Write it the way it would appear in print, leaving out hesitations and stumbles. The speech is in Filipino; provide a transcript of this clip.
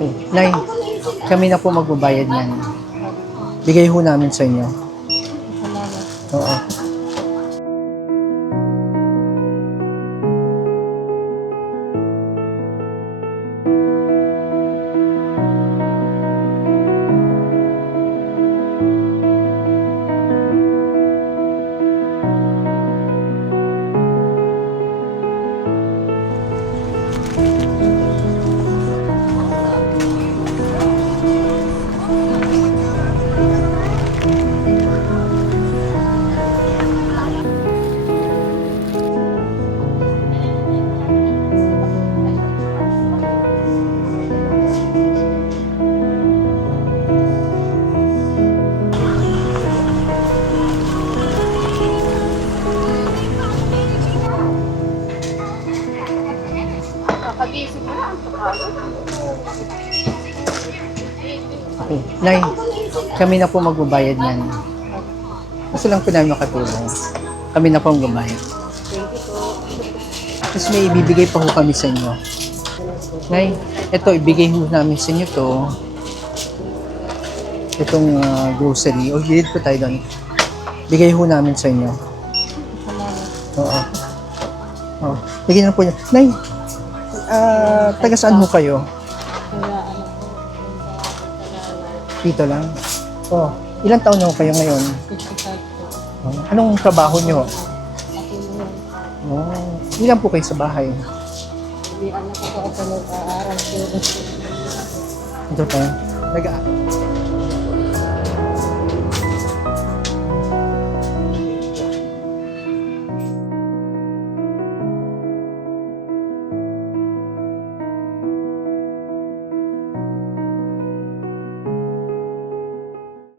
Okay. Nay, kami na po magbabayad niyan. Bigay ho namin sa inyo. Salamat. Oo. Kakagising mo lang. Okay. Nay, kami na po magbabayad niyan. Gusto lang po namin makatulong. Kami na po magbabayad. Thank you po. Tapos may ibibigay pa ho kami sa inyo. Nay, ito, ibigay ho namin sa inyo to. Itong grocery. O, gilid po tayo doon. Bigay ho namin sa inyo. Salamat. Oo. Oh, bigyan na po niyo. Nay, taga saan ho kayo? Kaya ano po, Dito lang. Oh, ilang taon na ho kayo ngayon? 55 po. Oh, anong trabaho niyo? Ako mo yun. Oh, ilan po kayo sa bahay? Hindi anak ko ako nag-aaral po. Ito tayo.